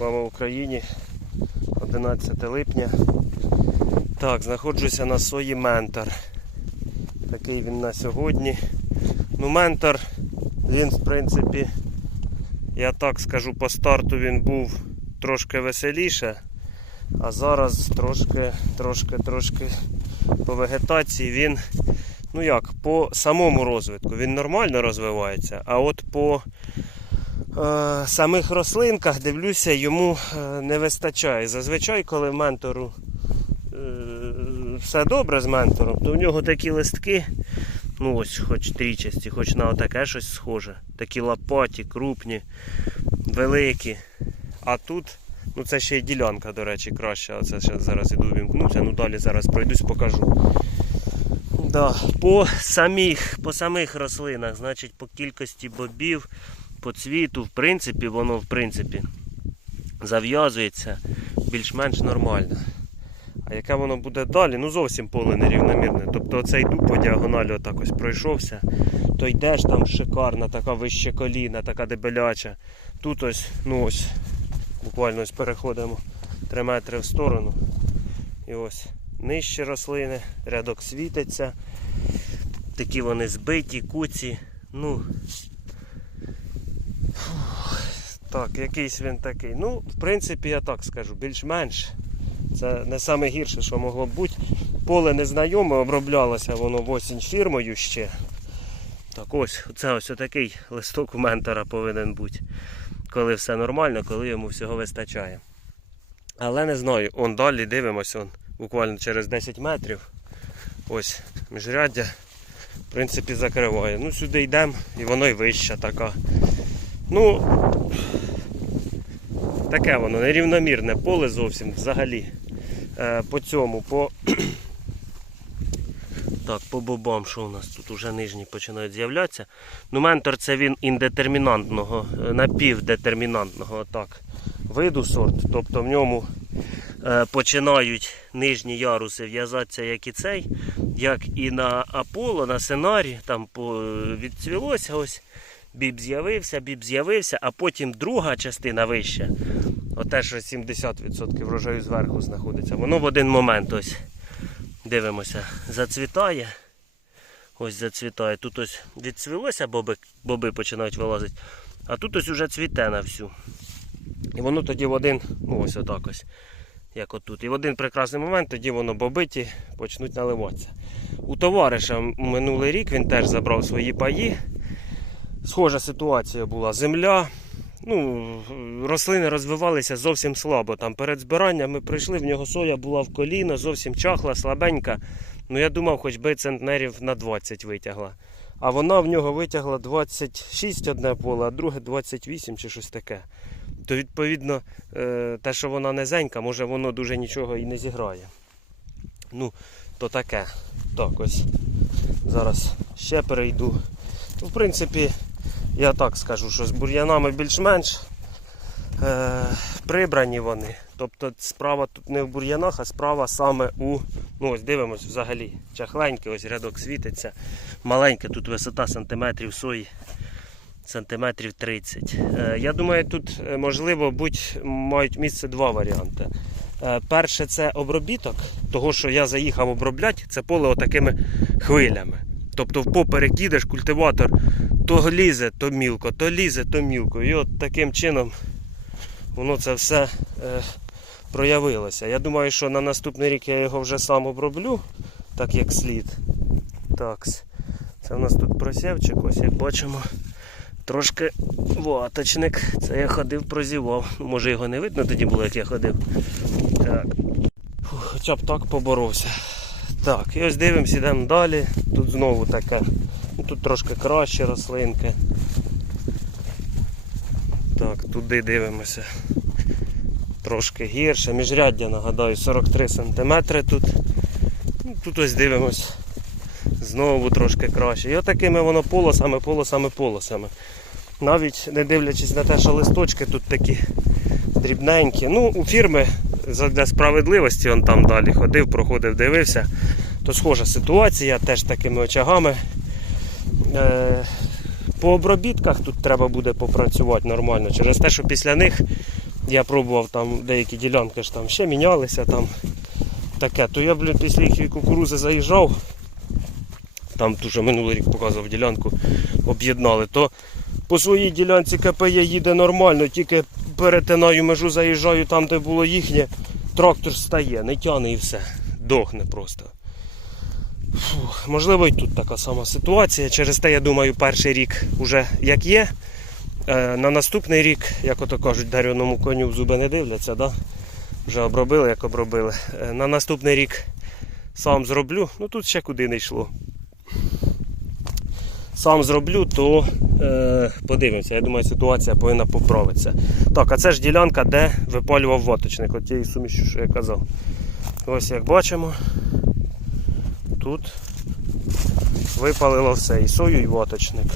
Слава Україні! 11 липня. Так, знаходжуся на сої Ментор. Такий він на сьогодні. Ну, Ментор, він, в принципі, я так скажу, по старту він був трошки веселіше, а зараз трошки, трошки, трошки по вегетації він, ну як, по самому розвитку він нормально розвивається, а от по самих рослинках, дивлюся, йому е, не вистачає. Зазвичай, коли ментору е, все добре з ментором, то в нього такі листки, ну ось, хоч трічасті, хоч на отаке щось схоже. Такі лопаті, крупні, великі. А тут, ну це ще й ділянка, до речі, краща. Оце ще зараз іду вімкнуся, ну далі зараз пройдусь, покажу. Да, по самих, по самих рослинах, значить по кількості бобів, по цвіту, в принципі, воно в принципі зав'язується більш-менш нормально. А яке воно буде далі? Ну зовсім поле нерівномірне. Тобто оцей дуб по діагоналі отак ось пройшовся, то йдеш там шикарна, така вище коліна, така дебеляча. Тут ось, ну ось, буквально ось переходимо 3 метри в сторону. І ось нижчі рослини, рядок світиться. Такі вони збиті, куці. Ну. Так, якийсь він такий. Ну, в принципі, я так скажу, більш-менш. Це не саме гірше, що могло б бути. Поле незнайоме, оброблялося воно в осінь фірмою ще. Так ось, це ось такий листок у ментора повинен бути. Коли все нормально, коли йому всього вистачає. Але не знаю, он далі дивимося, он, буквально через 10 метрів. Ось міжряддя, в принципі, закриває. Ну, сюди йдемо і воно й вища така. Ну, таке воно, нерівномірне поле зовсім взагалі. Е, по цьому, по. Так, по бобам, що у нас тут уже нижні починають з'являтися. Ну, ментор це він індетермінантного, е, напівдетермінантного отак, виду сорт. Тобто в ньому е, починають нижні яруси в'язатися, як і цей, як і на Аполло, на сценарі, там по, відцвілося ось. Біб з'явився, біб з'явився, а потім друга частина вища, оте, що 70% врожаю зверху знаходиться, воно в один момент ось дивимося, зацвітає. Ось зацвітає. Тут ось відцвілося, боби, боби починають вилазити, а тут ось уже цвіте на всю. І воно тоді в один, ну ось отак ось, як отут. І в один прекрасний момент тоді воно бобиті почнуть наливатися. У товариша минулий рік він теж забрав свої паї. Схожа ситуація була. Земля, ну, рослини розвивалися зовсім слабо. Там перед збиранням ми прийшли, в нього соя була в коліно, зовсім чахла, слабенька. Ну я думав, хоч би центнерів на 20 витягла. А вона в нього витягла 26 одне поле, а друге 28 чи щось таке. То відповідно, е, те, що вона низенька, може воно дуже нічого і не зіграє. Ну, то таке. Так ось. Зараз ще перейду. Ну, В принципі, я так скажу, що з бур'янами більш-менш е, прибрані вони. Тобто справа тут не в бур'янах, а справа саме у. Ну ось дивимось взагалі. Чахленький, ось рядок світиться. Маленьке, тут висота сантиметрів сої. Сантиметрів 30. Е, я думаю, тут е, можливо будь, мають місце два варіанти. Е, перше це обробіток, того що я заїхав обробляти, це поле отакими хвилями. Тобто впоперек їдеш, культиватор то лізе, то мілко, то лізе, то мілко. І от таким чином воно це все е, проявилося. Я думаю, що на наступний рік я його вже сам оброблю, так як слід. Так, це в нас тут просівчик, ось як бачимо. Трошки ваточник. Це я ходив, прозівав. Ну, Може його не видно тоді було, як я ходив. Так. Хоча б так поборовся. Так, і ось дивимося, йдемо далі. Тут знову таке. Тут трошки кращі рослинки. Так, туди дивимося. Трошки гірше. Міжряддя, нагадаю, 43 см тут. Ну, Тут ось дивимось. Знову трошки краще. І отакими воно полосами, полосами, полосами. Навіть не дивлячись на те, що листочки тут такі дрібненькі. Ну, у фірми для справедливості он там далі ходив, проходив, дивився. То схожа ситуація, теж такими очагами. Е, По обробітках тут треба буде попрацювати нормально. Через те, що після них Я пробував там деякі ділянки ж там ще мінялися там таке. То я, блін, після їхньої кукурузи заїжджав. Там дуже минулий рік показував ділянку, об'єднали. То по своїй ділянці КП їде нормально, тільки перетинаю межу, заїжджаю там, де було їхнє, трактор стає, не тяне і все. Дохне просто. Фух, можливо, і тут така сама ситуація. Через те, я думаю, перший рік уже як є. Е, на наступний рік, як ото кажуть, дареному коню в зуби не дивляться, да? вже обробили, як обробили. Е, на наступний рік сам зроблю, ну тут ще куди не йшло. Сам зроблю, то е, подивимося. Я думаю, ситуація повинна поправитися. Так, а це ж ділянка, де випалював ваточник, от тієї суміші, що я казав. Ось як бачимо, тут випалило все, і сою, і ваточник.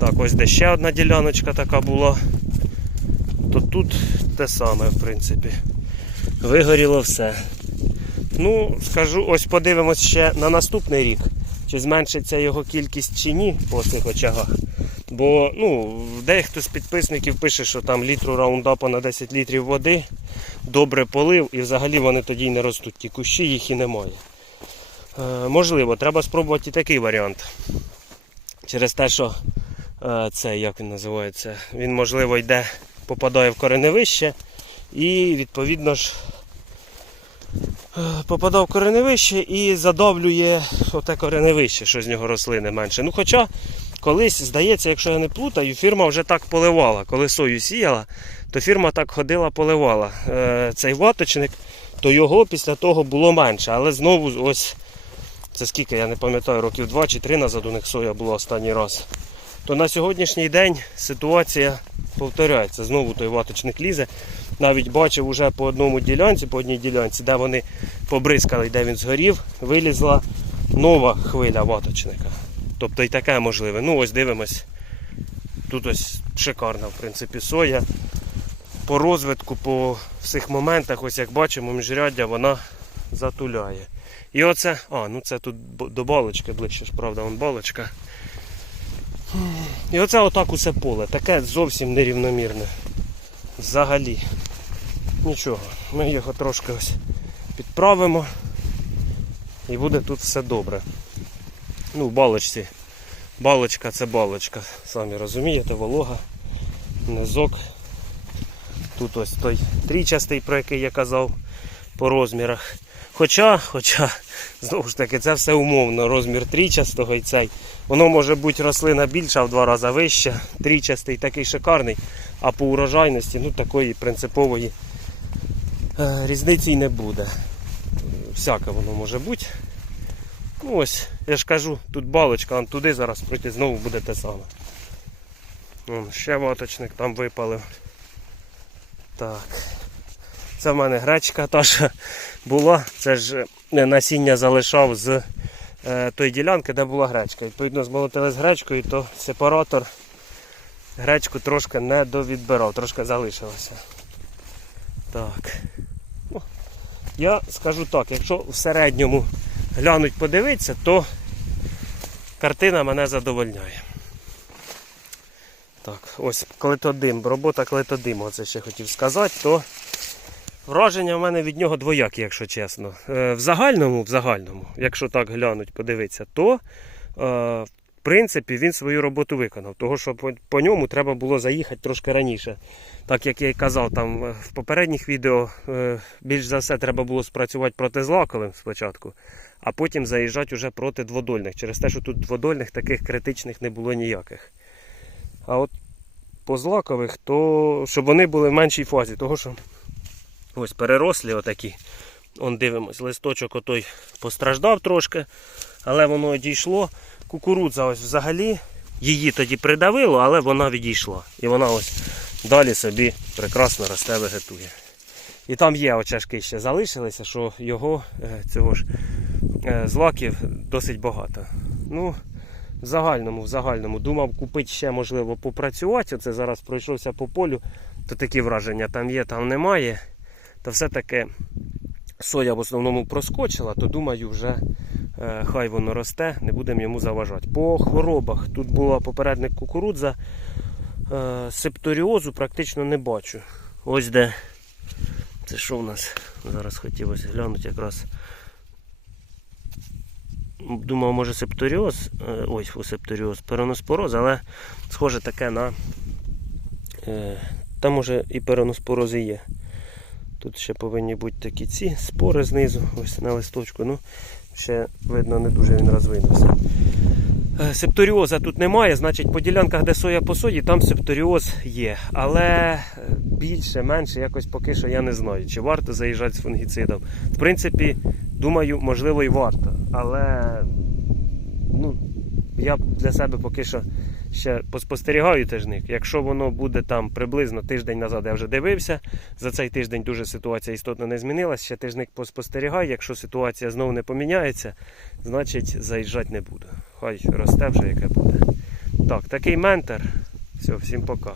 Так, ось де ще одна діляночка така була. То тут те саме, в принципі. Вигоріло все. Ну, скажу, ось подивимось ще на наступний рік, чи зменшиться його кількість чи ні по цих очагах. Бо ну, дехто з підписників пише, що там літру раундапа на 10 літрів води, добре полив і взагалі вони тоді й не ростуть. Ті кущі їх і немає. Е, можливо, треба спробувати і такий варіант. Через те, що е, це, як він називається, він, можливо, йде, попадає в кореневище і відповідно ж е, попадав в кореневище і задавлює оте кореневище, що з нього рослини менше. Ну, хоча колись, здається, якщо я не плутаю, фірма вже так поливала. Коли сою сіяла, то фірма так ходила, поливала цей ваточник, то його після того було менше. Але знову ось це скільки, я не пам'ятаю, років 2 чи 3 назад у них соя була останній раз. То на сьогоднішній день ситуація повторяється. Знову той ваточник лізе. Навіть бачив уже по одному ділянці, по одній ділянці, де вони побризкали, де він згорів, вилізла нова хвиля ваточника. Тобто і таке можливе. Ну ось дивимось. Тут ось шикарна, в принципі, соя. По розвитку, по всіх моментах, ось як бачимо, міжряддя вона затуляє. І оце, а, ну це тут до балочки ближче ж, правда, вон балочка. І оце отак усе поле, таке зовсім нерівномірне. Взагалі. Нічого, ми його трошки ось підправимо і буде тут все добре. Ну, в балочці. Балочка це балочка, самі розумієте, волога, низок. Тут ось той трічастий, про який я казав по розмірах. Хоча, хоча, знову ж таки, це все умовно, розмір трічастого і цей. Воно може бути рослина більша в два рази вища, трічастий такий шикарний, а по урожайності ну, такої принципової е, різниці й не буде. Всяке воно може бути. Ну ось, я ж кажу, тут балочка, а туди зараз пройти знову буде те саме. Вон, ще ваточник там випалив. Так. Це в мене гречка що була. Це ж е, насіння залишав з е, тої ділянки, де була гречка. Відповідно, змолотили з гречкою, то сепаратор гречку трошки не довідбирав, трошки залишилося. Так. Ну, я скажу так, якщо в середньому глянуть подивитися, то картина мене задовольняє. Так, ось клетодим, робота клетодиму, це ще хотів сказати, то враження в мене від нього двоякі, якщо чесно. Е, В загальному, в загальному, якщо так глянуть, подивитися, то е, в принципі він свою роботу виконав. Того, що по, ньому треба було заїхати трошки раніше. Так як я і казав, там е, в попередніх відео більш за все треба було спрацювати проти злаковим спочатку, а потім заїжджати вже проти дводольних, через те, що тут дводольних таких критичних не було ніяких. А от по злакових, то щоб вони були в меншій фазі, того що ось перерослі отакі. Он дивимось, листочок отой постраждав трошки, але воно дійшло. Кукурудза ось взагалі її тоді придавило, але вона відійшла. І вона ось далі собі прекрасно росте, вегетує. І там є очашки ще залишилися, що його е, цього ж е, злаків досить багато. Ну, в загальному, в загальному. Думав купити ще, можливо, попрацювати. Оце зараз пройшовся по полю, то такі враження там є, там немає. Та все-таки соя в основному проскочила, то думаю, вже е, хай воно росте, не будемо йому заважати. По хворобах тут була попередник кукурудза, е, септоріозу практично не бачу. Ось де. Це що в нас? Зараз хотілося глянути якраз. Думав, може септоріоз, е, ой, фу, септоріоз, пероноспороз, але схоже таке на. Там може і пероноспороз і є. Тут ще повинні бути такі ці спори знизу, ось на листочку. Ну, ще видно, не дуже він розвинувся. Е, Септоріоза тут немає, значить по ділянках, де соя по сої, там септоріоз є. Але е, більше, менше, якось поки що я не знаю, чи варто заїжджати з фунгіцидом. В принципі, думаю, можливо і варто. Але ну, я для себе поки що ще поспостерігаю тижник. Якщо воно буде там приблизно тиждень назад, я вже дивився. За цей тиждень дуже ситуація істотно не змінилася. Ще тижник поспостерігаю. Якщо ситуація знову не поміняється, значить заїжджати не буду. Хай росте вже яке буде. Так, такий ментор. Все, всім пока.